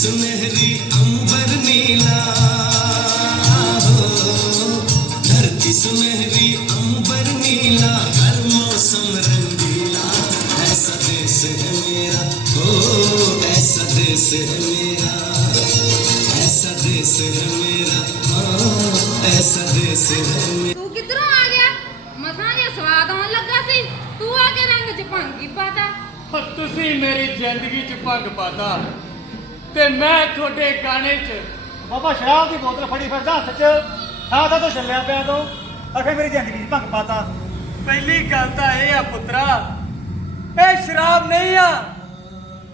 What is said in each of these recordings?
ਸੁਨਹਿਰੀ ਅੰਬਰ ਨੀਲਾ ਧਰਤੀ ਸੁਨਹਿਰੀ ਅੰਬਰ ਨੀਲਾ ਹਰ ਮੌਸਮ ਰੰਗੀਲਾ। ਐਸਾ ਦੇਸ ਹੈ ਮੇਰਾ। ਓ ਐਸਾ ਦੇਸ ਹੈ ਮੇਰਾ। ਐਸਾ ਦੇਸ ਹੈ ਮੇਰਾ। ਐਸਾ ਦੇਸ ਹੈ ਮੇਰਾ। ਤੂੰ ਕਿੱਧਰੋਂ ਆ ਗਿਆ? ਮਸਾਂ ਜੇ ਸਵਾਦ ਆਉਣ ਲੱਗਾ ਸੀ। ਤੂੰ ਆ ਕੇ ਰੰਗ ਚ ਭੰਗੀ ਪਾਤਾ। ਤੁਸੀਂ ਮੇਰੀ ਜ਼ਿੰਦਗੀ ਚ ਭੰਗ ਪਾਤਾ। ਤੇ ਮੈਂ ਤੁਹਾਡੇ ਗਾਣੇ 'ਚ ਬਾਬਾ ਸ਼ਰਾਬ ਦੀ ਬੋਤਲ ਫੜੀ ਫਿਰਦਾ ਹੱਥ 'ਚ। ਆ ਤਾਂ ਤੂੰ ਚੱਲਿਆ ਪਿਆ ਤੂੰ। ਆਖੇ ਮੇਰੀ ਜ਼ਿੰਦਗੀ 'ਚ ਭੰਗ ਪਾਤਾ। ਪਹਿਲੀ ਗੱਲ ਤਾਂ ਇਹ ਆ ਪੁੱਤਰਾ ਇਹ ਸ਼ਰਾਬ ਨਹੀਂ ਆ।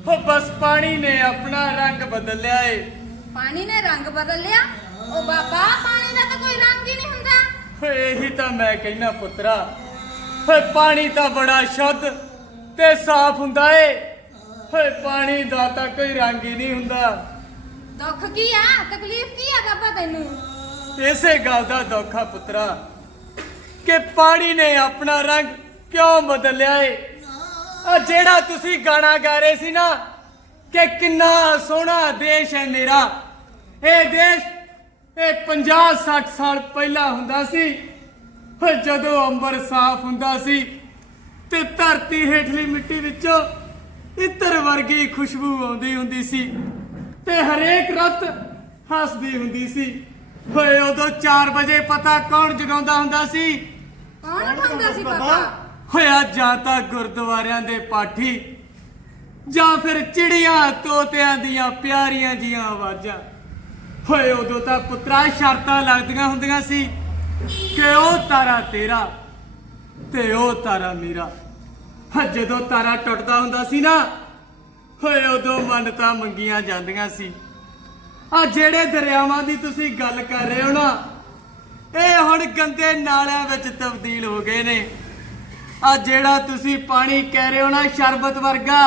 ਉਹ ਬਸ ਪਾਣੀ ਨੇ ਆਪਣਾ ਰੰਗ ਬਦਲ ਲਿਆ ਏ। ਪਾਣੀ ਨੇ ਰੰਗ ਬਦਲ ਲਿਆ ਉਹ ਬਾਬਾ ਪਾਣੀ ਦਾ ਤਾਂ ਕੋਈ ਰੰਗ ਹੀ ਨਹੀਂ ਹੁੰਦਾ। ਓਏ ਇਹੀ ਤਾਂ ਮੈਂ ਕਹਿਣਾ ਪੁੱਤਰਾ ਓਏ ਪਾਣੀ ਤਾਂ ਬੜਾ ਸ਼ੁੱਧ ਤੇ ਸਾਫ਼ ਹੁੰਦਾ ਏ। ਓਏ ਪਾਣੀ ਦਾ ਤਾਂ ਕੋਈ ਰੰਗ ਹੀ ਨਹੀਂ ਹੁੰਦਾ। ਦੁੱਖ ਕੀ ਆ? ਤਕਲੀਫ ਕੀ ਆ ਬਾਬਾ ਤੈਨੂੰ? ਇਸੇ ਗੱਲ ਦਾ ਦੁੱਖ ਆ ਪੁੱਤਰਾ ਕਿ ਪਾਣੀ ਨੇ ਆਪਣਾ ਰੰਗ ਕਿਉਂ ਬਦਲਿਆ ਏ? ਆ ਜਿਹੜਾ ਤੁਸੀਂ ਗਾਣਾ ਗਾ ਰਹੇ ਸੀ ਨਾ ਕਿ ਕਿੰਨਾ ਸੋਹਣਾ ਦੇਸ਼ ਹੈ ਮੇਰਾ। ਇਹ ਦੇਸ਼ ਇਹ 50 60 ਸਾਲ ਪਹਿਲਾਂ ਹੁੰਦਾ ਸੀ ਜਦੋਂ ਅੰਬਰ ਸਾਫ਼ ਹੁੰਦਾ ਸੀ ਤੇ ਧਰਤੀ ਹੇਠਲੀ ਮਿੱਟੀ ਵਿੱਚੋਂ ਇਤਰ ਵਰਗੀ ਖੁਸ਼ਬੂ ਆਉਂਦੀ ਹੁੰਦੀ ਸੀ ਤੇ ਹਰੇਕ ਰਤ ਹੱਸਦੀ ਹੁੰਦੀ ਸੀ। ਓਏ ਉਦੋਂ 4 ਵਜੇ ਪਤਾ ਕੌਣ ਜਗਾਉਂਦਾ ਹੁੰਦਾ ਸੀ? ਕੌਣ ਉਠਾਉਂਦਾ ਸੀ? ਬਾਬਾ ਹੋਇਆ ਜਾਂ ਤਾਂ ਗੁਰਦੁਆਰਿਆਂ ਦੇ ਪਾਠੀ ਜਾਂ ਫਿਰ ਚਿੜੀਆਂ ਤੋਤਿਆਂ ਦੀਆਂ ਪਿਆਰੀਆਂ ਜੀਆਂ ਆਵਾਜ਼ਾਂ। ਹੋਏ ਉਦੋਂ ਤਾਂ ਪੁੱਤਰਾ ਸ਼ਰਤਾਂ ਲੱਗਦੀਆਂ ਹੁੰਦੀਆਂ ਸੀ ਕਿ ਉਹ ਤਾਰਾ ਤੇਰਾ ਤੇ ਉਹ ਤਾਰਾ ਮੇਰਾ। ਹਾਂ, ਜਦੋਂ ਤਾਰਾ ਟੁੱਟਦਾ ਹੁੰਦਾ ਸੀ ਨਾ, ਹੋਏ ਉਦੋਂ ਮੰਨਤਾ ਮੰਗੀਆਂ ਜਾਂਦੀਆਂ ਸੀ। ਆ ਜਿਹੜੇ ਦਰਿਆਵਾਂ ਦੀ ਤੁਸੀਂ ਗੱਲ ਕਰ ਰਹੇ ਹੋ ਨਾ, ਇਹ ਹੁਣ ਗੰਦੇ ਨਾਲਿਆਂ ਵਿੱਚ ਤਬਦੀਲ ਹੋ ਗਏ ਨੇ। ਆ ਜਿਹੜਾ ਤੁਸੀਂ ਪਾਣੀ ਕਹਿ ਰਹੇ ਹੋ ਨਾ, ਸ਼ਰਬਤ ਵਰਗਾ,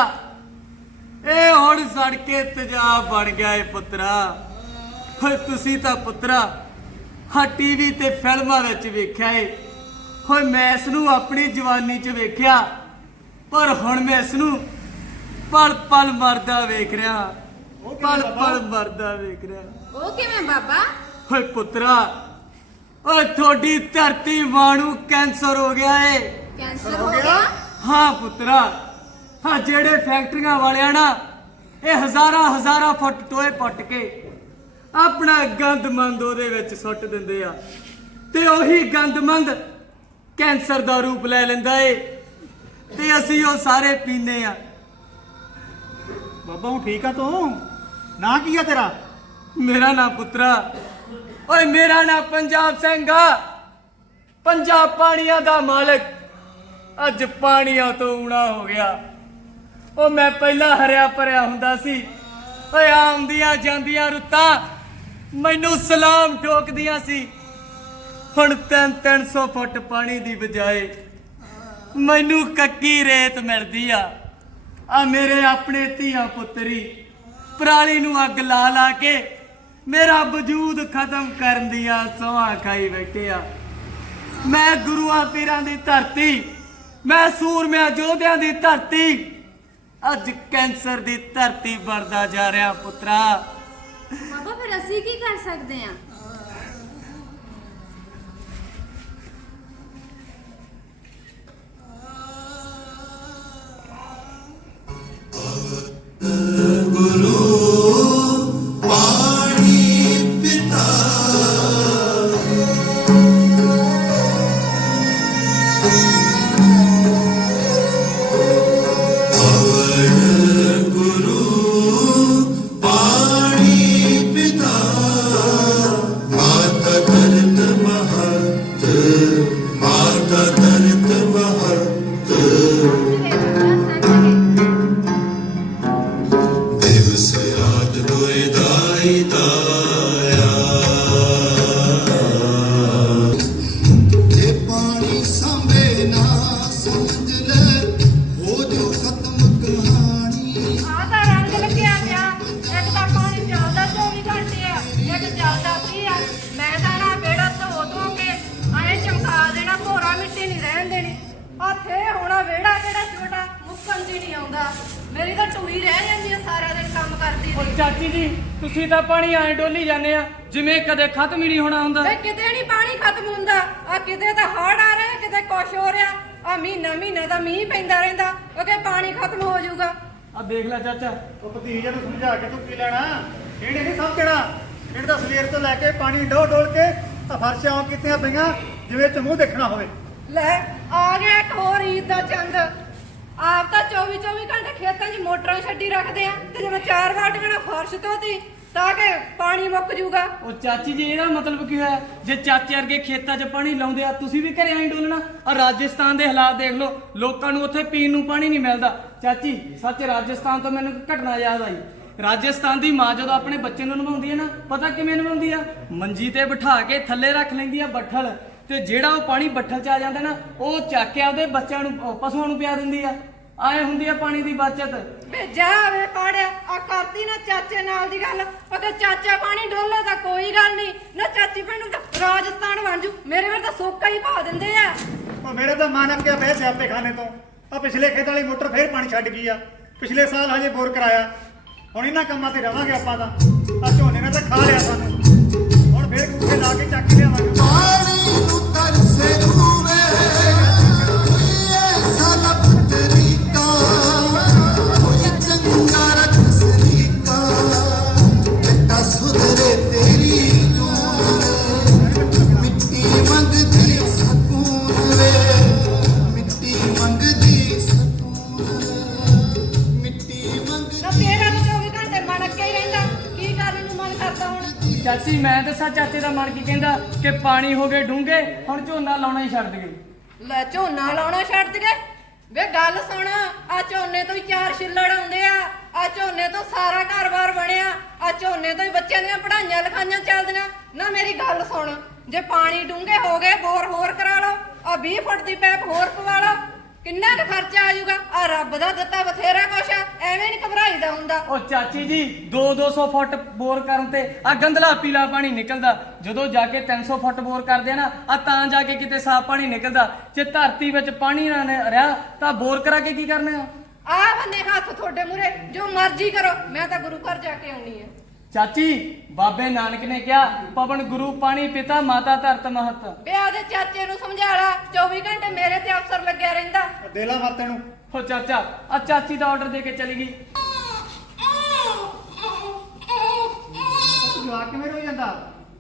ਇਹ ਹੁਣ ਸੜ ਕੇ ਤੇਜ਼ਾਬ ਬਣ ਗਿਆ ਏ ਪੁੱਤਰਾ। ਹੋਏ ਤੁਸੀਂ ਤਾਂ ਪੁੱਤਰਾ ਹਾਂ ਟੀਵੀ ਤੇ ਫਿਲਮਾਂ ਵਿੱਚ ਵੇਖਿਆ ਏ। ਹੋਏ ਮੈਂ ਇਸ ਨੂੰ ਆਪਣੀ ਜਵਾਨੀ 'ਚ ਵੇਖਿਆ। ਪਰ ਹੁਣ ਮੈਂ ਇਸ ਨੂੰ ਪਲ ਪਲ ਮਰਦਾ ਵੇਖ ਰਿਹਾ। ਪਲ? ਪਲ ਮਰਦਾ ਵੇਖ ਰਿਹਾ। ਉਹ ਕਿਵੇਂ ਬਾਬਾ? ਓਏ ਪੁੱਤਰਾ ਓਏ ਤੁਹਾਡੀ ਧਰਤੀ ਵਾਣੂ ਕੈਂਸਰ ਹੋ ਗਿਆ ਏ। ਕੈਂਸਰ ਹੋ ਗਿਆ? ਹਾਂ ਪੁੱਤਰਾ ਹਾਂ ਜਿਹੜੇ ਫੈਕਟਰੀਆਂ ਵਾਲਿਆਂ ਨਾ ਇਹ ਹਜ਼ਾਰਾਂ ਹਜ਼ਾਰਾਂ ਫੁੱਟ ਟੋਏ ਪੱਟ ਕੇ ਆਪਣਾ ਗੰਦਮੰਦ ਉਹਦੇ ਵਿੱਚ ਸੁੱਟ ਦਿੰਦੇ ਆ। ਤੇ ਉਹੀ ਗੰਦਮੰਦ ਕੈਂਸਰ ਦਾ ਰੂਪ ਲੈ ਲੈਂਦਾ ਏ। ਤੇ ਅਸੀਂ ਉਹ ਸਾਰੇ ਪੀਨੇ ਆ। ਬਾਬਾ ਹੁਣ ਠੀਕ ਆ ਤੂੰ? ਨਾਂ ਕੀ ਆ ਤੇਰਾ? ਮੇਰਾ ਨਾਂ ਪੁੱਤਰਾ। ਓਏ ਮੇਰਾ ਨਾਂ ਪੰਜਾਬ ਸਿੰਘ ਆ। ਪੰਜਾਬ ਪਾਣੀਆਂ ਦਾ ਮਾਲਕ। ਅੱਜ ਪਾਣੀਆਂ ਤੋਂ ਊਣਾ ਹੋ ਗਿਆ। ਉਹ ਮੈਂ ਪਹਿਲਾਂ ਹਰਿਆ ਭਰਿਆ ਹੁੰਦਾ ਸੀ। ਓਏ ਆਉਂਦੀਆਂ ਜਾਂਦੀਆਂ ਰੁੱਤਾਂ ਮੈਨੂੰ ਸਲਾਮ ਠੋਕਦੀਆਂ ਸੀ। ਹੁਣ 3-300 ਫੁੱਟ ਪਾਣੀ ਦੀ ਬਜਾਏ ਮੈਨੂੰ ਕੱਕੀ ਰੇਤ ਮਿਲਦੀ ਆ। ਆ ਮੇਰੇ ਆਪਣੇ ਧੀਆ ਪੁੱਤਰੀ, ਪਰਾਲੀ ਨੂੰ ਅੱਗ ਲਾ ਲਾ ਕੇ ਮੇਰਾ ਵਜੂਦ ਖਤਮ ਕਰਨ ਦੀਆਂ ਸੋਹਾਂ ਖਾਈ ਬੈਠੇ ਆ। ਮੈਂ ਗੁਰੂਆਂ ਪੀਰਾਂ ਦੀ ਧਰਤੀ, ਮੈਂ ਸੂਰਮਿਆਂ ਯੋਧਿਆਂ ਦੀ ਧਰਤੀ, ਅੱਜ ਕੈਂਸਰ ਦੀ ਧਰਤੀ ਵਰਦਾ ਜਾ ਰਿਹਾ ਪੁੱਤਰਾ। ਬਾਬਾ, ਫਿਰ ਅਸੀਂ ਕੀ ਕਰ ਸਕਦੇ ਹਾਂ ਦੀ ਤਾਂ ਟੂਈ ਰਹਿ ਜਾਂਦੀ ਆ ਸਾਰਾ ਦਿਨ ਕੰਮ ਕਰਦੀ ਉਹ ਚਾਚੀ ਜੀ ਤੁਸੀਂ ਤਾਂ ਪਾਣੀ ਐਂ ਡੋਲੀ ਜਾਂਦੇ ਆ ਜਿਵੇਂ ਕਦੇ ਖਤਮ ਹੀ ਨਹੀਂ ਹੋਣਾ ਹੁੰਦਾ। ਵੇ ਕਿਤੇ ਨਹੀਂ ਪਾਣੀ ਖਤਮ ਹੁੰਦਾ। ਆ ਕਿਤੇ ਤਾਂ ਹੜ ਆ ਰਿਹਾ ਕਿਤੇ ਕੁਛ ਹੋ ਰਿਹਾ। ਆ ਮਹੀਨਾ ਮਹੀਨਾ ਦਾ ਮੀਂਹ ਪੈਂਦਾ ਰਹਿੰਦਾ ਕਿਉਂਕਿ ਪਾਣੀ ਖਤਮ ਹੋ ਜਾਊਗਾ। ਆ ਦੇਖ ਲੈ ਚਾਚਾ। ਉਹ ਭਤੀਜ ਨੂੰ ਸਮਝਾ ਕੇ ਤੂੰ ਕੀ ਲੈਣਾ? ਇਹਨੇ ਨਹੀਂ ਸਮਝਣਾ। ਇਹਨੇ ਤਾਂ ਸਵੇਰ ਤੋਂ ਲੈ ਕੇ ਪਾਣੀ ਡੋਲ ਡੋਲ ਕੇ ਆ ਫਰਸ਼ਾਂ ਕੀਤੀਆਂ ਪਈਆਂ ਜਿਵੇਂ ਚ ਮੂੰਹ ਦੇਖਣਾ ਹੋਵੇ। ਲੈ ਆ ਗਿਆ ਇੱਕ ਹੋਰ ਈਦ ਦਾ ਚੰਦ। ਆਪ ਤਾਂ 24 24 ਘੰਟੇ ਖੇਤਾਂ 'ਚ ਮੋਟਰਾਂ ਛੱਡੀ ਰੱਖਦੇ ਆ ਤੇ ਜਦੋਂ ਚਾਰ ਵਾਟੀਆਂ ਨਾਲ ਫਰਸ਼ ਧੋਤੀ ਤਾਂ ਕਿ ਪਾਣੀ ਮੁੱਕ ਜਾਊਗਾ। ਉਹ ਚਾਚੀ ਜੀ, ਇਹਦਾ ਮਤਲਬ ਕੀ ਹੋਇਆ? ਜੇ ਚਾਚੇ ਵਰਗੇ ਖੇਤਾਂ 'ਚ ਪਾਣੀ ਲਾਉਂਦੇ ਆ, ਤੁਸੀਂ ਵੀ ਘਰੇ ਐਂ ਡੋਲਣਾ? ਆ ਰਾਜਸਥਾਨ ਦੇ ਹਾਲਾਤ ਦੇਖ ਲਓ, ਲੋਕਾਂ ਨੂੰ ਉੱਥੇ ਪੀਣ ਨੂੰ ਪਾਣੀ ਨਹੀਂ ਮਿਲਦਾ। ਚਾਚੀ, ਸੱਚ ਰਾਜਸਥਾਨ ਤੋਂ ਮੈਨੂੰ ਇੱਕ ਘਟਨਾ ਯਾਦ ਆਈ। ਰਾਜਸਥਾਨ ਦੀ ਮਾਂ ਜਦੋਂ ਆਪਣੇ ਬੱਚੇ ਨੂੰ ਨਵਾਉਂਦੀ ਹੈ ਨਾ, ਪਤਾ ਕਿਵੇਂ ਨਵਾਉਂਦੀ ਆ? ਮੰਜੀ ਤੇ ਬਿਠਾ ਕੇ ਥੱਲੇ ਰੱਖ ਲੈਂਦੀ ਆ ਬੱਠਲ। ਤੇ ਜਿਹੜਾ ਉਹ ਪਾਣੀ ਬੱਠਲ 'ਚ ਆ ਜਾਂਦਾ ਨਾ, ਉਹ ਚੱਕ ਕੇ ਆਪਦੇ ਬੱਚਿਆਂ ਨੂੰ ਪਸ਼ੂਆਂ ਨੂੰ ਪਿਆ ਦਿੰਦੀ ਆ। ਆਏ ਹੁੰਦੀ ਆ ਪਾਣੀ ਦੀ ਬਚਤ। ਵੇ ਜਾ ਵੇ ਪਾੜਿਆ ਆ ਕਰਤੀ ਨਾ ਚਾਚੇ ਨਾਲ ਦੀ ਗੱਲ। ਅਗੇ ਚਾਚਾ ਪਾਣੀ ਡੋਲੇ ਤਾਂ ਕੋਈ ਗੱਲ ਨਹੀਂ। ਨਾ ਚਾਚੀ ਪਿੰਡ ਨੂੰ ਤਾਂ ਰਾਜਸਥਾਨ ਬਣ ਜੂ। ਮੇਰੇ ਵਰ ਤਾਂ ਸੋਕਾ ਹੀ ਪਾ ਦਿੰਦੇ ਆ। ਉਹ ਮੇਰੇ ਤਾਂ ਮਨ ਅੱਕਿਆ ਪਿਆ ਸਿਆਪੇ ਖਾਨੇ ਤੋਂ। ਆ ਪਿਛਲੇ ਖੇਤ ਵਾਲੀ ਮੋਟਰ ਫੇਰ ਪਾਣੀ ਛੱਡ ਗਈ ਆ। ਪਿਛਲੇ ਸਾਲ ਹਜੇ ਬੋਰ ਕਰਾਇਆ। ਹੁਣ ਇਹਨਾਂ ਕੰਮਾਂ ਤੇ ਰਵਾਂਗੇ ਆਪਾਂ ਤਾਂ। ਆ ਝੋਨੇ ਨੇ ਤਾਂ ਖਾ ਲਿਆ ਸਾਨੂੰ। ਚਾਚੀ, ਮੈਂ ਦੱਸਾਂ, ਚਾਚੇ ਦਾ ਮਨ ਕੀ ਕਹਿੰਦਾ ਕਿ ਪਾਣੀ ਹੋ ਗਏ ਡੂੰਘੇ, ਹੁਣ ਝੋਨਾ ਲਾਉਣਾ ਹੀ ਛੱਡ ਦਈਏ। ਲੈ ਝੋਨਾ ਲਾਉਣਾ ਛੱਡ ਦਈਏ? ਵੇ ਗੱਲ ਸੁਣ, ਆ ਝੋਨੇ ਤੋਂ ਹੀ ਚਾਰ ਛਿੱਲੜ ਆਉਂਦੇ ਆ ਆ ਝੋਨੇ ਤੋਂ ਸਾਰਾ ਘਰ-ਬਾਰ ਬਣਿਆ, ਆ ਝੋਨੇ ਤੋਂ ਹੀ ਬੱਚਿਆਂ ਦੀਆਂ ਪੜ੍ਹਾਈਆਂ ਲਿਖਾਈਆਂ ਚੱਲਦੀਆਂ। ਨਾ ਮੇਰੀ ਗੱਲ ਸੁਣ, ਜੇ ਪਾਣੀ ਡੂੰਘੇ ਹੋ ਗਏ, ਬੋਰ ਹੋਰ ਕਰਾ ਲਓ, ਆ 20 ਫੁੱਟ ਦੀ ਪੈਪ ਹੋਰ ਪਵਾ ਲਓ ਕਿੰਨਾ ਕੁ ਖਰਚਾ ਆ ਜਾਊਗਾ ਆ ਰੱਬ ਦਾ ਦਿੱਤਾ ਬਥੇਰਾ ਕੁਛ ਆ ਐਵੇਂ ਨਹੀਂ ਘਬਰਾਈਦਾ ਹੁੰਦਾ। ਉਹ ਚਾਚੀ ਜੀ 2-200 ਫੁੱਟ ਬੋਰ ਕਰਨ ਤੇ ਆ ਗੰਦਲਾ ਪੀਲਾ ਪਾਣੀ ਨਿਕਲਦਾ। ਜਦੋਂ ਜਾ ਕੇ 300 ਫੁੱਟ ਬੋਰ ਕਰਦੇ ਆ ਨਾ ਆ ਤਾਂ ਜਾ ਕੇ ਕਿਤੇ ਸਾਫ਼ ਪਾਣੀ ਨਿਕਲਦਾ। ਜੇ ਧਰਤੀ ਵਿੱਚ ਪਾਣੀ ਨਾ ਨ- ਰਿਹਾ ਤਾਂ ਬੋਰ ਕਰਾ ਕੇ ਕੀ ਕਰਨਾ ਆ? ਬੰਨੇ ਹੱਥ ਤੁਹਾਡੇ ਮੂਰੇ ਜੋ ਮਰਜ਼ੀ ਕਰੋ। ਮੈਂ ਤਾਂ ਗੁਰੂ ਘਰ ਜਾ ਕੇ ਆਉਣੀ ਆ। ਚਾਚੀ ਬਾਬੇ ਨਾਨਕ ਨੇ ਕਿਹਾ ਪਵਨ ਗੁਰੂ ਪਾਣੀ ਪਿਤਾ ਮਾਤਾ ਧਰਤ ਮਹਤ। ਵਿਆਹ ਦੇ ਚਾਚੇ ਨੂੰ ਸਮਝਾ ਲਾ 24 ਘੰਟੇ ਮੇਰੇ ਤੇ ਅਫਸਰ ਲੱਗਿਆ ਰਹਿੰਦਾ। ਦੇ ਲਾ ਮਾਤੇ ਨੂੰ। ਹੋ ਚਾਚਾ ਆ ਚਾਚੀ ਦਾ ਆਰਡਰ ਦੇ ਕੇ ਚਲੀ ਗਈ। ਉਹ ਜਵਾਕ ਕਿਵੇਂ ਰੋ ਜਾਂਦਾ?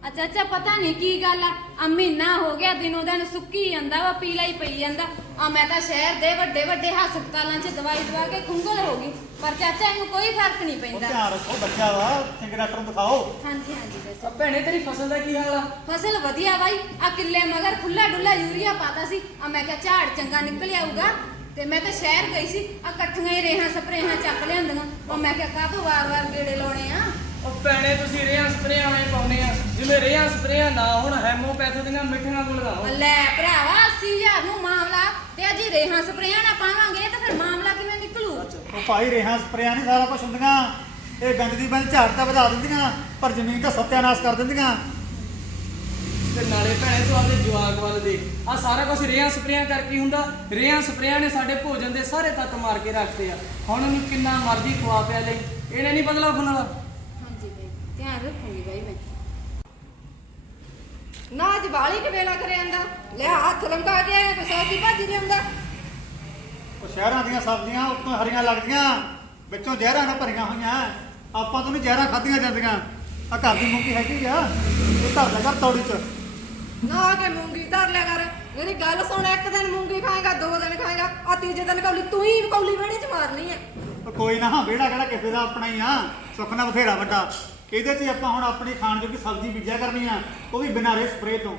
ਅੱਛਾ ਅੱਛਾ ਪਤਾ ਨਹੀਂ ਕੀ ਗੱਲ ਆ। ਆ ਮਹੀਨਾ ਹੋ ਗਿਆ ਦਿਨੋਂ ਦਿਨ ਸੁੱਕੀ ਜਾਂਦਾ ਵਾ ਪੀਲਾ ਹੀ ਪਈ ਜਾਂਦਾ। ਆ ਮੈਂ ਤਾਂ ਸ਼ਹਿਰ ਦੇ ਵੱਡੇ ਵੱਡੇ ਹਸਪਤਾਲਾਂ 'ਚ ਦਵਾਈ ਦਵਾ ਕੇ ਖੁੰਗਲ ਹੋ ਗਈ। ਪਰ ਚਾਚਾ ਇਹਨੂੰ ਕੋਈ ਫ਼ਰਕ ਨਹੀਂ ਉਹ ਪੈਂਦਾ ਧਿਆਨ ਰੱਖੋ ਬੱਚਾ ਵਾ ਚੰਗੇ ਡਾਕਟਰ ਨੂੰ ਦਿਖਾਓ ਹਾਂਜੀ ਹਾਂਜੀ ਚਾਚਾ। ਆ ਭੈਣੇ ਤੇਰੀ ਫਸਲ ਦਾ ਕੀ ਹਾਲ ਆ? ਫਸਲ ਵਧੀਆ ਬਾਈ। ਆ ਕਿੱਲੇ ਮਗਰ ਖੁੱਲਾ ਡੁੱਲਾ ਯੂਰੀਆ ਪਾਤਾ ਸੀ। ਆ ਮੈਂ ਕਿਹਾ ਝਾੜ ਚੰਗਾ ਨਿਕਲ ਆਊਗਾ। ਤੇ ਮੈਂ ਤਾਂ ਸ਼ਹਿਰ ਗਈ ਸੀ। ਆ ਇਕੱਠੀਆਂ ਹੀ ਰੇਹਾਂ ਸਪਰੇਹਾਂ ਚੱਕ ਲਿਆਂਦੀਆਂ। ਉਹ ਮੈਂ ਕਿਹਾ ਕਾਹਤੋਂ ਵਾਰ-ਵਾਰ ਗੇੜੇ ਲਾਉਣੇ ਆ? ਉਹ ਭੈਣੇ ਤੁਸੀਂ ਰੇਹਾਂ ਸਪਰੇਆਂ ਐ ਪਾਉਨੇ ਆ। ਜਿਵੇਂ ਰੇਹਾਂ ਸਪਰੇਆਂ ਨਾ ਹੁਣ ਹੈਮੋਪੈਥੀ ਦੀਆਂ ਮਿੱਠੀਆਂ ਗੁਲਗਾਓ ਲੈ ਭਰਾਵਾ 80000 ਨੂੰ ਮਾਮਲਾ। ਤੇ ਅਜੀ ਰੇਹਾਂ ਸਪਰੇਹਾਂ ਨਾ ਪਾਵਾਂਗੇ ਤਾਂ ਫਿਰ ਮਾਮਲਾ ਕਿਵੇਂ ਨਿਕਲੂ? ਉਹ ਭਾਈ ਰੇਹਾਂ ਸਪਰੇਆਂ ਨਹੀਂ ਸਾਰਾ ਕੁਝ ਹੁੰਦੀਆਂ। ਇਹ ਗੰਦ ਦੀ ਬੰਦ ਝਾੜ ਤਾਂ ਵਧਾ ਦਿੰਦੀਆਂ ਪਰ ਜ਼ਮੀਨ ਦਾ ਸੱਤਿਆਨਾਸ਼ ਕਰ ਦਿੰਦੀਆਂ। ਤੇ ਨਾਲੇ ਭੈਣੇ ਤੂੰ ਆਪਦੇ ਜਵਾਕ ਵੱਲ ਦੇਖ। ਆ ਸਾਰਾ ਕੁਝ ਰੇਹਾਂ ਸਪਰੇਆਂ ਕਰਕੇ ਹੀ ਹੁੰਦਾ। ਰੇਹਾਂ ਸਪਰੇਆਂ ਨੇ ਸਾਡੇ ਭੋਜਨ ਦੇ ਸਾਰੇ ਤੱਤ ਮਾਰ ਕੇ ਰੱਖਦੇ ਆ। ਹੁਣ ਉਹਨੂੰ ਕਿੰਨਾ ਮਰਜ਼ੀ ਖਵਾ ਪਿਆ ਲਈ ਇਹਨੇ ਨਹੀਂ ਬਦਲਾ ਬਾਈ ਧਿਆਨ ਰੱਖੂੰਗੀ ਬਾਈ ਮੈਂ। ਨਾ ਅੱਜ ਵਾਲੀ ਕਿ ਵੇਲਾ ਕਰੇ ਜਾਂਦਾ। ਲੈ ਹੱਥ ਲੰਕਾ ਕੇ ਆਇਆ ਕੋਈ ਸੌਦੀ ਭਾਜੀ ਦੇ ਆਉਂਦਾ। ਉਹ ਸ਼ਹਿਰਾਂ ਦੀਆਂ ਸਬਜ਼ੀਆਂ ਉੱਤੋਂ ਹਰੀਆਂ ਲੱਗਦੀਆਂ ਵਿੱਚੋਂ ਜ਼ਹਿਰਾਂ ਨਾਲ ਭਰੀਆਂ ਹੋਈਆਂ। ਆਪਾਂ ਤੋਂ ਨਹੀਂ ਜ਼ਹਿਰਾਂ ਖਾਧੀਆਂ ਜਾਂਦੀਆਂ। ਆ ਘਰ ਦੀ ਮੂੰਗੀ ਹੈਗੀ ਆ। ਇਹ ਘਰ ਦਾ ਘਰ ਤੌੜੀ ਚ। ਨਾ ਕੇ ਮੂੰਗੀ ਧਰ ਲਿਆ ਕਰ। ਮੇਰੀ ਗੱਲ ਸੁਣ ਇੱਕ ਦਿਨ ਮੂੰਗੀ ਖਾਏਗਾ ਦੋ ਦਿਨ ਖਾਏਗਾ। ਆ ਤੀਜੇ ਦਿਨ ਕੌਲੀ ਤੂੰ ਹੀ ਕੌਲੀ ਵੇੜੇ ਚ ਮਾਰਨੀ ਆ। ਉਹ ਕੋਈ ਨਾ ਵਿਹੜਾ ਕਿਹੜਾ ਕਿਸੇ ਦਾ ਆਪਣਾ ਹੀ ਆ। ਸੁੱਖ ਨਾਲ ਬਥੇਰਾ ਵੱਡਾ। ਇਹਦੇ 'ਚ ਆਪਾਂ ਹੁਣ ਆਪਣੀ ਖਾਣ ਜੋਗੀ ਸਬਜ਼ੀ ਬੀਜਿਆ ਕਰਨੀ ਆ ਉਹ ਵੀ ਬਿਨਾਂ ਰੇ ਸਪਰੇ ਤੋਂ।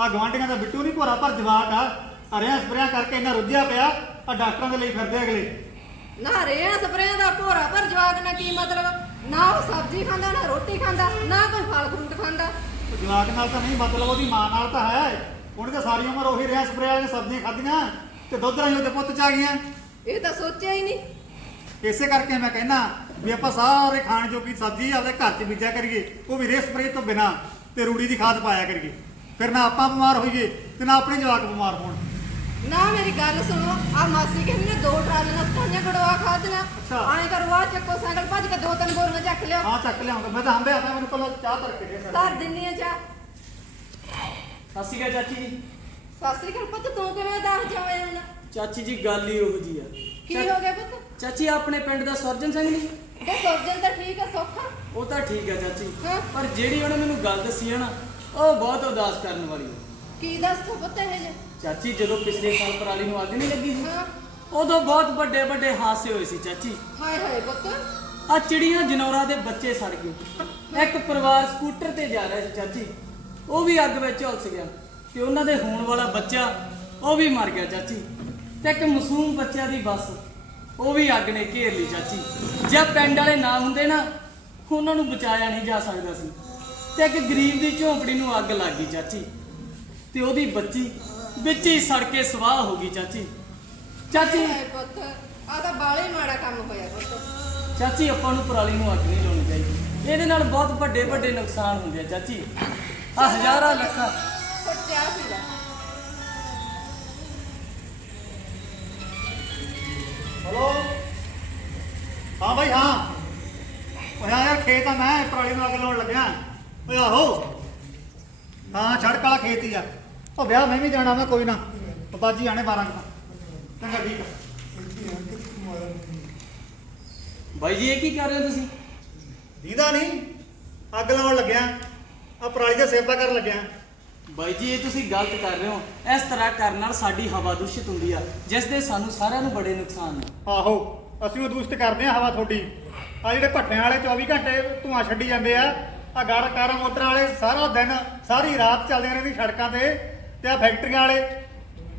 ਆ ਗਵਾਂਢੀਆਂ ਦਾ ਬਿੱਟੂ ਨਹੀਂ ਭੋਰਾ ਪਰ ਜਵਾਕ ਆ। ਹਰਿਆ ਸਪਰੇਆਂ ਕਰਕੇ ਇੰਨਾ ਰੁੱਝਿਆ ਪਿਆ ਆ ਡਾਕਟਰਾਂ ਦੇ ਲਈ ਫਿਰਦੇ ਅਗਲੇ। ਨਾ ਰੇਹਾਂ ਸਪਰੇਆਂ ਦਾ ਭੋਰਾ ਪਰ ਜਵਾਕ ਨਾਲ ਕੀ ਮਤਲਬ? ਨਾ ਉਹ ਸਬਜ਼ੀ ਖਾਂਦਾ ਨਾ ਰੋਟੀ ਖਾਂਦਾ ਨਾ ਕੋਈ ਫਲ ਫਰੂਟ ਖਾਂਦਾ। ਉਹ ਜਵਾਕ ਨਾਲ ਤਾਂ ਨਹੀਂ ਮਤਲਬ ਉਹਦੀ ਮਾਂ ਨਾਲ ਤਾਂ ਹੈ। ਉਹਨੇ ਤਾਂ ਸਾਰੀ ਉਮਰ ਉਹੀ ਰਿਆ ਸਪਰੇ ਵਾਲੀਆਂ ਸਬਜ਼ੀਆਂ ਖਾਧੀਆਂ ਤੇ ਦੁੱਧ ਰਾਹੀਂ ਉਹਦੇ ਪੁੱਤ ਚ ਆ ਗਈਆਂ। ਇਹ ਤਾਂ ਸੋਚਿਆ ਹੀ ਨਹੀਂ। ਇਸੇ ਕਰਕੇ ਮੈਂ ਕਹਿੰਦਾ ਵੀ ਆਪਾਂ ਸਾਰੇ ਖਾਣ ਜੋਗੀ ਸਬਜ਼ੀ ਆਪਦੇ ਘਰ 'ਚ ਬੀਜਿਆ ਕਰੀਏ ਉਹ ਵੀ ਰੇ ਸਪਰੇ ਤੋਂ ਬਿਨਾ ਤੇ ਰੂੜੀ ਦੀ ਖਾਦ ਪਾਇਆ ਕਰੀਏ। ਫਿਰ ਨਾ ਆਪਾਂ ਬਿਮਾਰ ਹੋਈਏ ਤੇ ਨਾ ਆਪਣੇ ਜਵਾਕ ਬਿਮਾਰ ਹੋਣ। ਨਾ ਮੇਰੀ ਗੱਲ ਸੁਣੋ ਆ ਮਾਸੀ ਕਹਿੰਦੀ ਨੇ ਦੋ ਟਰਾਲੀਆਂ ਸਤਾਈਆਂ ਗੜਵਾ ਖਾਦੀਆਂ ਅੱਛਾ। ਆਏ ਕਰਵਾ ਚੱਕੋ ਸਾਈਕਲ ਭੱਜ ਕੇ ਦੋ ਤਿੰਨ ਬੋਰੀਆਂ ਚੱਕ ਲਿਓ ਹਾਂ ਚੱਕ ਲਿਆਉਂਗਾ। ਮੈਂ ਤਾਂ ਹੰਬੇ ਆਦਾ ਮੈਨੂੰ ਪਹਿਲਾਂ ਚਾਹ ਤਰ ਕੇ ਦੇ ਸਰ ਧਰ ਦਿੰਨੀ ਆ ਚਾਹ। ਸਤਿ ਸ਼੍ਰੀ ਅਕਾਲ ਚਾਚੀ ਜੀ। ਸਤਿ ਸ੍ਰੀ ਅਕਾਲ ਪੁੱਤ ਤੂੰ ਕਿਵੇਂ ਦੱਸ ਜਾਵੇਂ ਹੁਣ। ਚਾਚੀ ਜੀ ਗੱਲ ਹੀ ਉਹੋ ਜੀ ਆ। ਕੀ ਹੋ ਗਿਆ ਪੁੱਤ? ਚਾਚੀ ਆਪਣੇ ਪਿੰਡ ਦਾ ਸਰਜਨ ਸਿੰਘ ਨਹੀਂ ਤੇ ਸੋਜਨ ਤਾਂ ਠੀਕ ਆ ਸੌਖਾ ਉਹ ਤਾਂ ਠੀਕ ਹੈ ਚਾਚੀ। ਹਾਂ। ਪਰ ਜਿਹੜੀ ਉਹਨੇ ਮੈਨੂੰ ਗੱਲ ਦੱਸੀ ਹੈ ਨਾ ਉਹ ਬਹੁਤ ਉਦਾਸ ਕਰਨ ਵਾਲੀ ਹੈ ਕੀ ਦੱਸ ਤੂੰ ਪੁੱਤ ਇਹ ਜੇ? ਚਾਚੀ ਜਦੋਂ ਪਿਛਲੇ ਸਾਲ ਪਰਾਲੀ ਨੂੰ ਅੱਗ ਨਹੀਂ ਲੱਗੀ ਸੀ ਹਾਂ। ਉਦੋਂ ਬਹੁਤ ਵੱਡੇ ਵੱਡੇ ਹਾਦਸੇ ਹੋਏ ਸੀ ਚਾਚੀ। ਹਾਏ ਹਾਏ ਪੁੱਤ। ਆ ਚਿੜੀਆਂ ਜਨੌਰਾਂ ਦੇ ਬੱਚੇ ਸੜ ਗਏ। ਇੱਕ ਪਰਿਵਾਰ ਸਕੂਟਰ ਤੇ ਜਾ ਰਿਹਾ ਸੀ ਚਾਚੀ। ਉਹ ਵੀ ਅੱਗ ਵਿੱਚ ਝੁਲਸ ਗਿਆ ਤੇ ਉਹਨਾਂ ਦੇ ਹੋਣ ਵਾਲਾ ਬੱਚਾ ਉਹ ਵੀ ਮਰ ਗਿਆ ਚਾਚੀ। ਤੇ ਇੱਕ ਮਾਸੂਮ ਬੱਚਿਆਂ ਦੀ ਬੱਸ। ਉਹ ਵੀ ਅੱਗ ਨੇ ਘੇਰ ਲਈ ਚਾਚੀ। ਜੇ ਪਿੰਡ ਵਾਲੇ ਨਾ ਹੁੰਦੇ ਨਾ ਉਹਨਾਂ ਨੂੰ ਬਚਾਇਆ ਨਹੀਂ ਜਾ ਸਕਦਾ ਸੀ। ਤੇ ਇੱਕ ਗਰੀਬ ਦੀ ਝੌਂਪੜੀ ਨੂੰ ਅੱਗ ਲੱਗ ਗਈ ਚਾਚੀ। ਤੇ ਉਹਦੀ ਬੱਚੀ ਵਿੱਚ ਹੀ ਸੜ ਕੇ ਸਵਾਹ ਹੋ ਗਈ ਚਾਚੀ। ਚਾਚੀ ਪੁੱਤ ਆ ਤਾਂ ਬਾਲੇ ਮਾੜਾ ਕੰਮ ਹੋਇਆ ਪੁੱਤ। ਚਾਚੀ ਆਪਾਂ ਨੂੰ ਪਰਾਲੀ ਨੂੰ ਅੱਗ ਨਹੀਂ ਲਾਉਣੀ ਚਾਹੀਦੀ। ਇਹਦੇ ਨਾਲ ਬਹੁਤ ਵੱਡੇ ਵੱਡੇ ਨੁਕਸਾਨ ਹੁੰਦੇ ਆ ਚਾਚੀ। ਆ ਹਜ਼ਾਰਾਂ ਲੱਖਾਂ ਹਲੋ? ਹਾਂ ਭਾਈ ਹਾਂ। ਓਏ ਆ ਯਾਰ ਖੇਤ ਆ ਮੈਂ ਪਰਾਲੀ ਨੂੰ ਅੱਗ ਲਾਉਣ ਲੱਗਿਆ। ਓਏ ਆਹੋ। ਹਾਂ ਛੜਕ ਵਾਲਾ ਖੇਤ ਹੀ ਆ। ਉਹ ਵਿਆਹ ਮੈਂ ਵੀ ਜਾਣਾ ਮੈਂ ਕੋਈ ਨਾ। ਬਾਜੀ ਆਣੇ 12 ਕੁ ਤਾਂ। ਚੰਗਾ ਠੀਕ ਆ। ਬਾਈ ਜੀ ਇਹ ਕੀ ਕਰ ਰਹੇ ਹੋ ਤੁਸੀਂ? ਦੀਦਾ ਨਹੀਂ ਅੱਗ ਲਾਉਣ ਲੱਗਿਆ। ਆ ਪਰਾਲੀ ਦਾ ਸੇਵਾ ਕਰਨ ਲੱਗਿਆ। ਬਾਈ ਜੀ, ਇਹ ਤੁਸੀਂ ਗਲਤ ਕਰ ਰਹੇ ਹੋ। ਇਸ ਤਰ੍ਹਾਂ ਕਰਨ ਨਾਲ ਸਾਡੀ ਹਵਾ ਦੂਸ਼ਿਤ ਹੁੰਦੀ ਆ, ਜਿਸ ਦੇ ਸਾਨੂੰ ਸਾਰਿਆਂ ਨੂੰ ਬੜੇ ਨੁਕਸਾਨ ਨੇ ਆਹੋ, ਅਸੀਂ ਉਹ ਦੂਸ਼ਿਤ ਕਰਦੇ ਆ ਹਵਾ ਤੁਹਾਡੀ। ਆ ਜਿਹੜੇ ਭੱਟਿਆਂ ਵਾਲੇ 24 ਘੰਟੇ ਧੂਆਂ ਛੱਡੀ ਜਾਂਦੇ ਆ ਆ ਗੜ ਕਾਰ ਮੋਟਰ ਵਾਲੇ ਸਾਰਾ ਦਿਨ, ਸਾਰੀ ਰਾਤ ਚੱਲਦੀਆਂ ਰਹਿੰਦੀ ਸੜਕਾਂ ਤੇ ਤੇ ਆ ਫੈਕਟਰੀਆਂ ਵਾਲੇ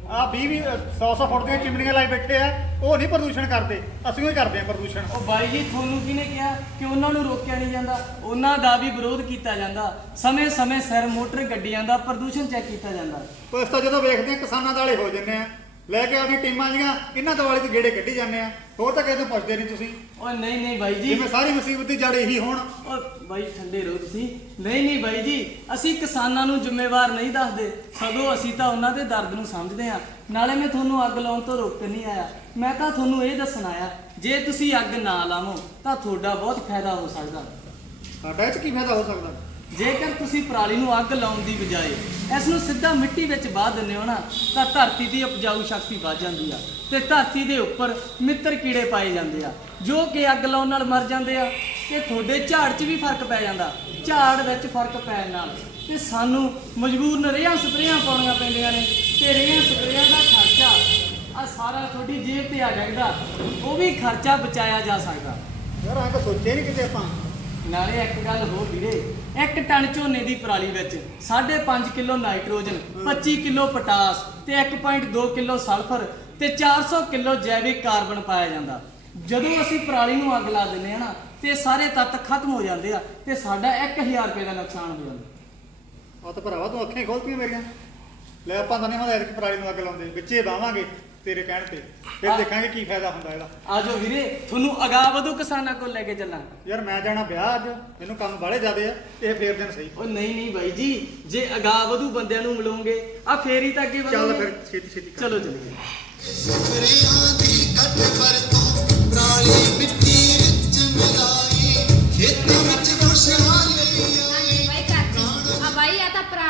ਆ 20 20 100 100 ਫੁੱਟ ਦੀਆਂ ਚਿਮਨੀਆਂ ਲਾਈ ਬੈਠੇ ਆ। ਉਹ ਨਹੀਂ ਪ੍ਰਦੂਸ਼ਣ ਕਰਦੇ ਅਸੀਂ ਹੀ ਕਰਦੇ ਆ ਪ੍ਰਦੂਸ਼ਣ। ਉਹ ਬਾਈ ਜੀ ਤੁਹਾਨੂੰ ਕਿਹਨੇ ਕਿਹਾ ਕਿ ਉਹਨਾਂ ਨੂੰ ਰੋਕਿਆ ਨਹੀਂ ਜਾਂਦਾ? ਉਹਨਾਂ ਦਾ ਵੀ ਵਿਰੋਧ ਕੀਤਾ ਜਾਂਦਾ। ਸਮੇਂ-ਸਮੇਂ ਸਿਰ ਮੋਟਰ ਗੱਡੀਆਂ ਦਾ ਪ੍ਰਦੂਸ਼ਣ ਚੈੱਕ ਕੀਤਾ ਜਾਂਦਾ। ਉਹ ਇਸ ਤੋਂ ਜਦੋਂ ਵੇਖਦੇ ਆ ਕਿਸਾਨਾਂ ਵਾਲੇ ਹੋ ਜੰਨੇ ਆ ਲੈ ਕੇ ਆਪਣੀ ਟੀਮਾਂ ਜੀਆਂ ਇਹਨਾਂ ਦਿਵਾਲੀ ਦੇ ਗੇੜੇ ਕੱਢੀ ਜਾਂਦੇ ਆ ਹੋਰ ਤਾਂ ਕਿਸੇ ਤੋਂ ਪੁੱਛਦੇ ਨਹੀਂ ਤੁਸੀਂ। ਓ ਨਹੀਂ ਨਹੀਂ ਬਾਈ ਜੀ। ਜਿਵੇਂ ਸਾਰੀ ਮੁਸੀਬਤ ਦੀ ਜੜ ਇਹੀ ਹੋਣ। ਓ ਬਾਈ ਠੰਡੇ ਰਹੋ ਤੁਸੀਂ। ਨਹੀਂ ਨਹੀਂ ਬਾਈ ਜੀ ਅਸੀਂ ਕਿਸਾਨਾਂ ਨੂੰ ਜ਼ਿੰਮੇਵਾਰ ਨਹੀਂ ਦੱਸਦੇ। ਸਗੋਂ ਅਸੀਂ ਤਾਂ ਉਹਨਾਂ ਦੇ ਦਰਦ ਨੂੰ ਸਮਝਦੇ ਹਾਂ। ਨਾਲੇ ਮੈਂ ਤੁਹਾਨੂੰ ਅੱਗ ਲਾਉਣ ਤੋਂ ਰੋਕਣ ਨਹੀਂ ਆਇਆ। ਮੈਂ ਤਾਂ ਤੁਹਾਨੂੰ ਇਹ ਦੱਸਣ ਆਇਆ ਜੇ ਤੁਸੀਂ ਅੱਗ ਨਾ ਲਾਵੋ ਤਾਂ ਤੁਹਾਡਾ ਬਹੁਤ ਫਾਇਦਾ ਹੋ ਸਕਦਾ। ਸਾਡਾ ਇਹ ਚ ਕੀ ਫਾਇਦਾ ਹੋ ਸਕਦਾ? ਜੇਕਰ ਤੁਸੀਂ ਪਰਾਲੀ ਨੂੰ ਅੱਗ ਲਾਉਣ ਦੀ ਬਜਾਏ ਇਸ ਨੂੰ ਸਿੱਧਾ ਮਿੱਟੀ ਵਿੱਚ ਵਾਹ ਦਿੰਦੇ ਹੋ ਨਾ ਤਾਂ ਧਰਤੀ ਦੀ ਉਪਜਾਊ ਸ਼ਕਤੀ ਵੱਧ ਜਾਂਦੀ ਆ ਤੇ ਧਰਤੀ ਦੇ ਉੱਪਰ ਮਿੱਤਰ ਕੀੜੇ ਪਾਏ ਜਾਂਦੇ ਆ ਜੋ ਕਿ ਅੱਗ ਲਾਉਣ ਨਾਲ ਮਰ ਜਾਂਦੇ ਆ ਤੇ ਤੁਹਾਡੇ ਝਾੜ 'ਚ ਵੀ ਫ਼ਰਕ ਪੈ ਜਾਂਦਾ ਝਾੜ ਵਿੱਚ ਫ਼ਰਕ ਪੈਣ ਨਾਲ। ਤੇ ਸਾਨੂੰ ਮਜਬੂਰਨ ਰੇਹਾਂ ਸਪਰੇਆਂ ਪਾਉਣੀਆਂ ਪੈਂਦੀਆਂ ਨੇ ਤੇ ਰੇਹਾਂ ਸਪਰੇਆਂ ਦਾ ਆ ਸਾਰਾ ਤੁਹਾਡੀ ਜੇਬ ਤੇ ਆ ਜਾਏਗਾ। ਉਹ ਵੀ ਖਰਚਾ ਬਚਾਇਆ ਜਾ ਸਕਦਾ। ਯਾਰ ਆ ਤਾਂ ਸੋਚਿਆ ਨਹੀਂ ਕਿਤੇ ਆਪਾਂ। ਨਾਲੇ ਇੱਕ ਗੱਲ ਹੋਰ ਵੀਰੇ ਇੱਕ ਟਨ ਝੋਨੇ ਦੀ ਪਰਾਲੀ ਵਿੱਚ 5.5 ਕਿਲੋ ਨਾਈਟ੍ਰੋਜਨ 25 ਕਿਲੋ ਪੋਟਾਸ ਤੇ 1.2 ਕਿਲੋ ਸਲਫਰ ਤੇ 400 ਕਿਲੋ ਜੈਵਿਕ ਕਾਰਬਨ ਪਾਇਆ ਜਾਂਦਾ। ਜਦੋਂ ਅਸੀਂ ਪਰਾਲੀ ਨੂੰ ਅੱਗ ਲਾ ਦਿੰਦੇ ਆ ਨਾ ਤੇ ਸਾਰੇ ਤੱਤ ਖਤਮ ਹੋ ਜਾਂਦੇ ਆ ਤੇ ਸਾਡਾ 1000 ਰੁਪਏ ਦਾ ਨੁਕਸਾਨ ਹੋ ਜਾਂਦਾ। ਆ ਤਾਂ ਭਰਾਵਾ ਤੂੰ ਅੱਖਾਂ ਖੋਲਤੀਆਂ ਮੇਰੀਆਂ। ਲੈ ਆਪਾਂ ਤਾਂ ਨਹੀਂ ਹੁਣ ਐਤਕੀ ਪਰਾਲੀ ਨੂੰ ਅੱਗ ਲਾਉਂਦੇ ਵਿੱਚੇ ਬਾਵਾਂਗੇ। ਤੇਰੇ ਕਹਿਣ ਤੇ ਫਿਰ। ਦੇਖਾਂਗੇ ਕੀ ਫਾਇਦਾ ਹੁੰਦਾ ਇਹਦਾ ਆਜੋ ਵੀਰੇ ਤੁਹਾਨੂੰ ਅਗਾ ਵਧੂ ਕਿਸਾਨਾਂ ਕੋਲ ਲੈ ਕੇ ਚੱਲਾਂ ਯਾਰ ਮੈਂ ਜਾਣਾ ਵਿਆਹ ਅੱਜ ਮੈਨੂੰ ਕੰਮ ਬਾਹਲੇ ਜ਼ਿਆਦੇ ਆ ਇਹ ਫੇਰ ਦਿਨ ਸਹੀ ਉਹ ਨਹੀਂ ਨਹੀਂ ਬਾਈ ਜੀ ਜੇ ਅਗਾ ਵਧੂ ਬੰਦਿਆਂ ਨੂੰ ਮਿਲੋਗੇ ਆ ਫੇਰ ਹੀ ਤਾਂ ਅੱਗੇ ਚੱਲ ਵਧੋਗੇ। ਫਿਰ ਛੇਤੀ ਛੇਤੀ ਕਰ। ਚਲੋ ਚਲੀਏ ਸਪਰੇਆਂ ਦੀ ਕੱਟ ਵਰਤੋਂ ਪਰਾਲੀ ਮਿੱਟੀ ਵਿੱਚ ਮਿਲਾਈ ਖੇਤਾਂ ਵਿੱਚ ਖੁਸ਼ਹਾਲੀ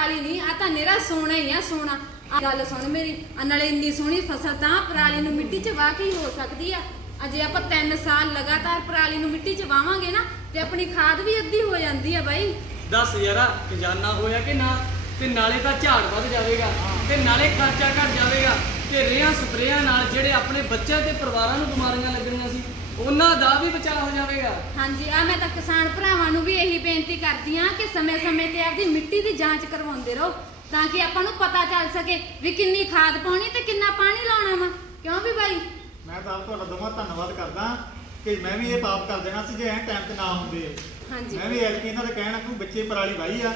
ਪਰਾਲੀ ਨਹੀਂ ਆ ਤਾਂ ਨਿਰਾ ਸੋਨਾ ਹੀ ਆ ਸੋਨਾ ਆ ਗੱਲ ਸੁਣ ਮੇਰੀ ਆ ਨਾਲੇ ਇੰਨੀ ਸੋਹਣੀ ਫਸਲ ਤਾਂ ਪਰਾਲੀ ਨੂੰ ਮਿੱਟੀ 'ਚ ਵਾਹ ਕੇ ਹੀ ਹੋ ਸਕਦੀ ਆ। ਅਜੇ ਆਪਾਂ 3 ਸਾਲ ਲਗਾਤਾਰ ਪਰਾਲੀ ਨੂੰ ਮਿੱਟੀ 'ਚ ਵਾਵਾਂਗੇ ਨਾ, ਤੇ ਆਪਣੀ ਖਾਦ ਵੀ ਅੱਧੀ ਹੋ ਜਾਂਦੀ ਆ ਬਾਈ। ਦੱਸ ਯਾਰਾ ਖਜ਼ਾਨਾ ਹੋਇਆ ਕਿ ਨਾ? ਤੇ ਨਾਲੇ ਤਾਂ ਝਾੜ ਵੱਧ ਜਾਵੇਗਾ, ਤੇ ਨਾਲੇ ਖਰਚਾ ਘਟ ਜਾਵੇਗਾ। ਤੇ ਰੇਹਾਂ ਸਪਰੇਆਂ ਨਾਲ ਜਿਹੜੇ ਆਪਣੇ ਬੱਚਿਆਂ ਤੇ ਪਰਿਵਾਰਾਂ ਨੂੰ ਬਿਮਾਰੀਆਂ ਲੱਗਣੀਆਂ ਸੀ ਉਹਨਾਂ ਦਾ ਵੀ ਬਚਾਅ ਹੋ ਜਾਵੇਗਾ। ਹਾਂਜੀ ਆ ਮੈਂ ਤਾਂ ਕਿਸਾਨ ਭਰਾਵਾਂ ਨੂੰ ਵੀ ਇਹੀ ਬੇਨਤੀ ਕਰਦੀ ਆ ਕਿ ਸਮੇਂ-ਸਮੇਂ ਤੇ ਆਪਦੀ ਮਿੱਟੀ ਦੀ ਜਾਂਚ ਕਰਵਾਉਂਦੇ ਰਹੋ ਤਾਂ ਕਿ ਆਪਾਂ ਨੂੰ ਪਤਾ ਚੱਲ ਸਕੇ ਵੀ ਕਿੰਨੀ ਖਾਦ ਪਾਉਣੀ ਤੇ ਕਿੰਨਾ ਪਾਣੀ ਲਾਉਣਾ ਵਾ। ਕਿਉਂ ਵੀ ਬਾਈ? ਮੈਂ ਤਾਂ ਆਪ ਤੁਹਾਡਾ ਦੋਵਾਂ ਧੰਨਵਾਦ ਕਰਦਾ ਕਿ ਮੈਂ ਵੀ ਇਹ ਪਾਪ ਕਰ ਦੇਣਾ ਸੀ ਜੇ ਐਂ ਟਾਈਮ ਤੇ ਨਾ ਹੁੰਦੇ ਹਾਂਜੀ। ਮੈਂ ਵੀ ਐਲਕੀ ਇਹਨਾਂ ਦੇ ਕਹਿਣਾ ਕਿ ਬੱਚੇ ਪਰਾਲੀ ਵਾਹੀ ਆ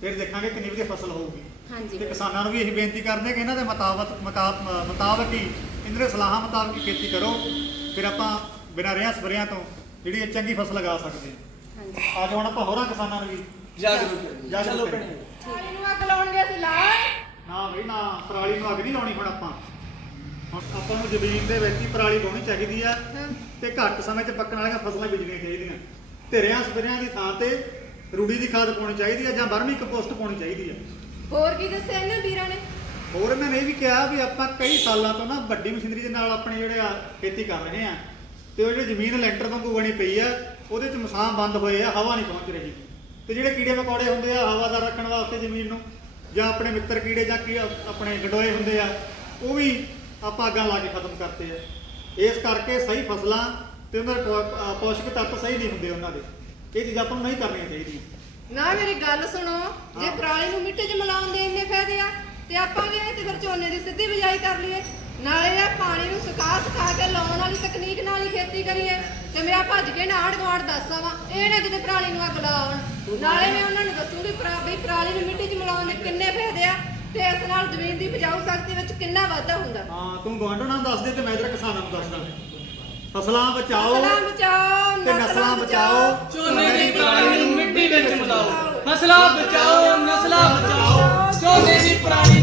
ਫਿਰ ਦੇਖਾਂਗੇ ਕਿੰਨੀ ਵਧੀਆ ਫਸਲ ਹੋਊਗੀ। ਹਾਂਜੀ। ਤੇ ਕਿਸਾਨਾਂ ਨੂੰ ਵੀ ਇਹੀ ਬੇਨਤੀ ਕਰਦੇ ਕਿ ਇਹਨਾਂ ਦੇ ਮੁਤਾਬਕ ਮੁਤਾਬਕ ਹੀ ਇਹਨਾਂ ਦੇ ਸਲਾਹਾਂ ਮੁਤਾਬਕ ਖੇਤੀ ਕਰੋ। ਫਿਰ ਆਪਾਂ ਬਿਨਾਂ ਰਿਆਂ ਸਪਰੇਆਂ ਤੋਂ ਜਿਹੜੀ ਇਹ ਚੰਗੀ ਫਸਲ ਲਗਾ ਸਕਦੇ ਹਾਂਜੀ ਹਾਂ ਅੱਜ ਹੁਣ ਆਪਾਂ ਹੋਰਾਂ ਕਿਸਾਨਾਂ ਨੂੰ ਵੀ। ਜਾਗਰੂਕ ਕਰੀਏ। ਜਾਗਰੂਕ ਚਲੋ ਕਰੀਏ। ਭੈਣੇ। ਪਰਾਲੀ ਨੂੰ ਅੱਗ ਲਾਉਣ ਗਏ ਸੀ ਲਾ ਨਾ ਬਈ ਨਾ ਪਰਾਲੀ ਨੂੰ ਅੱਗ ਨਹੀਂ ਲਾਉਣੀ ਹੁਣ ਆਪਾਂ। ਹੁਣ ਆਪਾਂ ਨੂੰ ਜ਼ਮੀਨ ਦੇ ਵਿੱਚ ਹੀ ਪਰਾਲੀ ਵਾਉਣੀ ਚਾਹੀਦੀ ਆ ਤੇ ਘੱਟ ਸਮੇਂ 'ਚ ਪੱਕਣ ਵਾਲੀਆਂ ਫਸਲਾਂ ਬੀਜਣੀਆਂ ਚਾਹੀਦੀਆਂ। ਧਿਰਿਆਂ ਸਪਰਿਆਂ ਦੀ ਥਾਂ ਤੇ ਰੂੜੀ ਦੀ ਖਾਦ ਪਾਉਣੀ ਚਾਹੀਦੀ ਆ ਜਾਂ ਵਰਮੀ ਕੰਪੋਸਟ ਪਾਉਣੀ ਚਾਹੀਦੀ ਆ। ਹੋਰ ਕੀ ਦੱਸਿਆ ਇਹਨਾਂ ਵੀਰਾਂ ਨੇ? ਹੋਰ ਇਹਨਾਂ ਨੇ ਇਹ ਵੀ ਕਿਹਾ ਵੀ ਆਪਾਂ ਕਈ ਸਾਲਾਂ ਤੋਂ ਨਾ ਵੱਡੀ ਮਸ਼ੀਨਰੀ ਦੇ ਨਾਲ ਆਪਣੇ ਜਿਹੜੇ ਆ ਖੇਤੀ ਕਰ ਰਹੇ ਆ। ਤੇ ਉਹ ਜਿਹੜੀ ਜ਼ਮੀਨ ਲੈਂਟਰ ਵਾਂਗੂ ਬਣੀ ਪਈ ਆ ਉਹਦੇ 'ਚ ਮਸਾਂ ਬੰਦ ਹੋਏ ਆ ਹਵਾ ਨਹੀਂ ਪਹੁੰਚ ਰਹੀ। ਤੇ ਜਿਹੜੇ ਕੀੜੇ ਮਕੌੜੇ ਹੁੰਦੇ ਆ ਹਵਾਦਾਰ ਰੱਖਣ ਵਾਸਤੇ ਜ਼ਮੀਨ ਨੂੰ ਜਾਂ ਆਪਣੇ ਮਿੱਤਰ ਕੀੜੇ ਜਾਂ ਕੀ ਆਪਣੇ ਗੰਡੋਏ ਹੁੰਦੇ ਆ ਉਹ ਵੀ ਆਪਾਂ ਅੱਗਾਂ ਲਾ ਕੇ ਖਤਮ ਕਰਤੇ ਆ। ਇਸ ਕਰਕੇ ਸਹੀ ਫਸਲਾਂ ਤੇ ਉਹਨਾਂ ਦੇ ਪੌਸ਼ਕ ਤੱਤ ਸਹੀ ਨਹੀਂ ਹੁੰਦੇ ਉਹਨਾਂ ਦੇ। ਇਹ ਚੀਜ਼ਾਂ ਆਪਾਂ ਨੂੰ ਨਹੀਂ ਕਰਨੀਆਂ ਚਾਹੀਦੀਆਂ। ਨਾ ਮੇਰੀ ਗੱਲ ਸੁਣੋ ਜੇ। ਪਰਾਲੀ ਨੂੰ ਮਿੱਟੀ 'ਚ ਮਿਲਾਉਣ ਦੇ ਇੰਨੇ ਫਾਇਦੇ ਆ ਤੇ ਆਪਾਂ ਵੀ ਇਹ ਤੇ ਫਿਰ ਝੋਨੇ ਦੀ ਸਿੱਧੀ ਬਿਜਾਈ ਕਰ ਲਈਏ। ਨਾਲੇ ਇਹ ਪਾਣੀ ਨੂੰ ਸੁਕਾ ਸੁਕਾ ਕੇ ਲਾਉਣ ਵਾਲੀ ਤਕਨੀਕ ਖੇਤੀ ਕਰੀਏ? ਤੇ ਮੇਰਾ ਭੱਜ ਕੇ ਨਾੜ ਗਵਾੜ ਦੱਸਾਂ ਵਾ ਇਹ ਨਾ ਕਿਤੇ ਪਰਾਲੀ ਨੂੰ ਅੱਗ ਲਾਉਣ ਨਾਲੇ ਮੈਂ ਉਹਨਾਂ ਨੂੰ ਦੱਸੂਗੀ ਪਰਾ- ਵੀ ਪਰਾਲੀ ਨੂੰ ਮਿੱਟੀ 'ਚ ਮਿਲਾਉਣ ਦੇ ਕਿੰਨੇ ਫਾਇਦੇ ਆ ਤੇ ਇਸ ਨਾਲ ਜ਼ਮੀਨ ਦੀ ਉਪਜਾਊ ਸ਼ਕਤੀ ਵਿੱਚ ਕਿੰਨਾ ਵਾਧਾ ਹੁੰਦਾ। ਹਾਂ ਤੂੰ ਗਵਾਂਢਣਾਂ ਨੂੰ ਦੱਸ ਦੇ ਤੇ ਮੈਂ ਇਧਰ ਕਿਸਾਨਾਂ ਨੂੰ ਦੱਸਦਾ। ਫਸਲਾਂ ਬਚਾਓ ਫਸਲਾਂ ਬਚਾਓ ਤੇ ਨਸਲਾਂ ਬਚਾਓ। ਝੋਨੇ ਦੀ ਪਰਾਲੀ ਨੂੰ ਮਿੱਟੀ ਵਿੱਚ ਮਿਲਾਓ। ਫਸਲਾਂ ਬਚਾਓ ਨਸਲਾਂ ਬਚਾਓ। ਝੋਨੇ ਦੀ ਪਰਾਲੀ